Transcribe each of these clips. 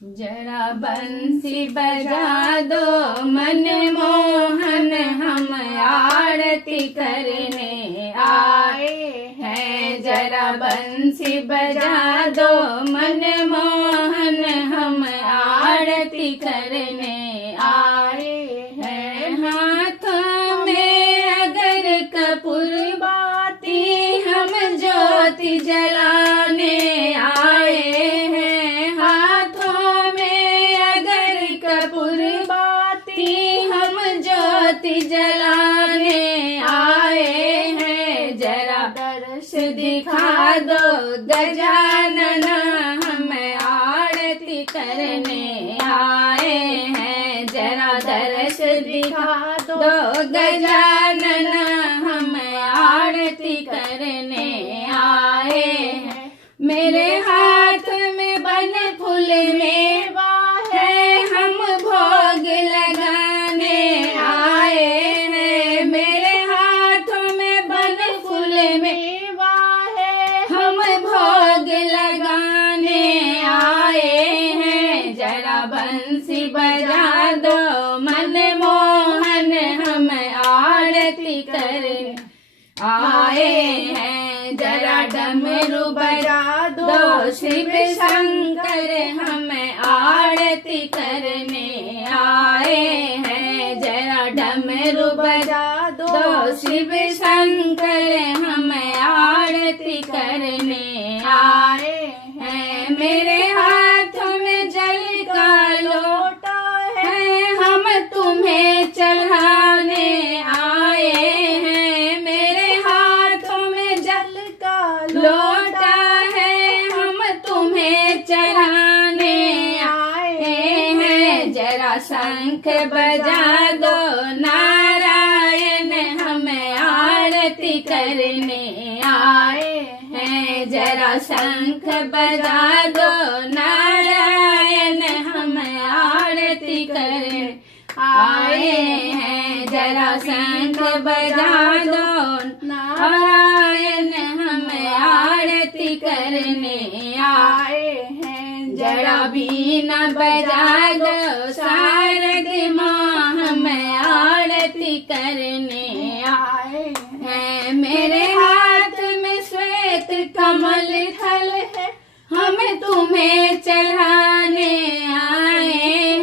जरा बंसी बजा दो मन मोहन, हम आरती करने आए हैं। जरा बंसी बजा दो मन मोहन, हम आरती करने आए हैं। हाथों में अगर कपूर बाती, हम ज्योति जलाने आए हैं। हाथों में अगर कपूर बाती, हम ज्योति जलाने आए हैं। जरा दर्श दिखा दो गजानन, हम आरती करने आए हैं। जरा दर्श दिखा दो गजानन, हम आरती करने आए हैं। मेरे हाथ में बन फूल मेवा है, हम भोग लगाने आए हैं। मेरे हाथों में बन फूल मेवा है, हम भोग लगाने आए हैं। जरा बंसी बजा दो मन मोहन, हम आरती करने आए हैं। जरा डमरू बजा दो शिव शंकर, हम आरती करने आए हैं। जरा डमरू बजा दो शिव शंकर, हम आरती करने आए हैं। मेरे हाथ में जल का लोटा है, हम तुम्हें चढ़ाने आए हैं। मेरे हाथों में जल का लोटा है, हम तुम्हें चढ़ाने आए हैं। जरा शंख बजा दो नारायण, हम आरती करने आए हैं। जरा शंख बजा दो नारायण, हम आरती करने आए हैं। जरा शंख बजा दो नारायण, हम आरती करने आए हैं। जरा बीना बजा दो शारदे माँ, हम आरती करने आए हैं। मेरे हाथ में श्वेत कमल थल है, हम तुम्हें चढ़ाने आए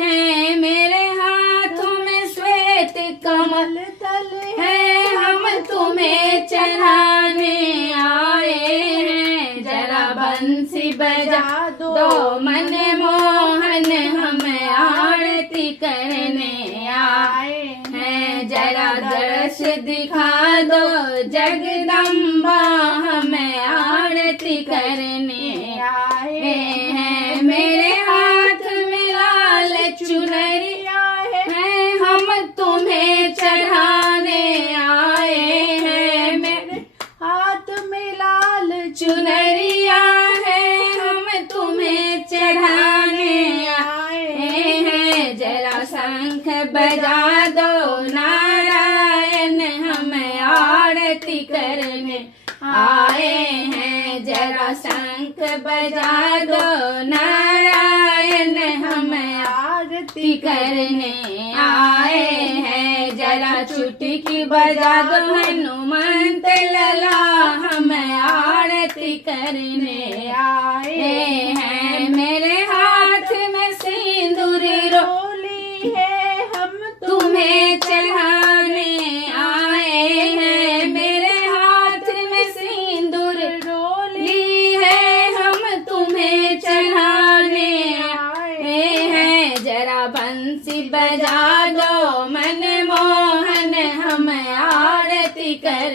हैं। मेरे हाथों में श्वेत कमल थल है, हम तुम्हें चढ़ाने आए हैं। जरा बंसी बजा दो मन मोहन, हम आरती करने आए हैं। जरा दर्श दिखा दो जगदम्बा, हम आरती करने आए हैं। मेरे हाथ में लाल चुनरिया है, हम तुम्हें चढ़ाने आए हैं। मेरे हाथ में लाल चुनरिया है, हम तुम्हें चढ़ाने आए हैं। जरा शंख बजा दो नारायण, हम आरती करने आए हैं। जरा शंख बजा दो नारायण, हम आरती करने आए हैं। जरा चुटकी बजा दो हनुमंत लला, हम आरती करने आए हैं। मेरे हाथ में सिंदूर रोली है, हम तुम्हें चढ़ाने आए हैं। मेरे हाथ में सिंदूर रोली है, हम तुम्हें चढ़ाने आए हैं। जरा बंसी बजा दो मन मोहन, हम आरती कर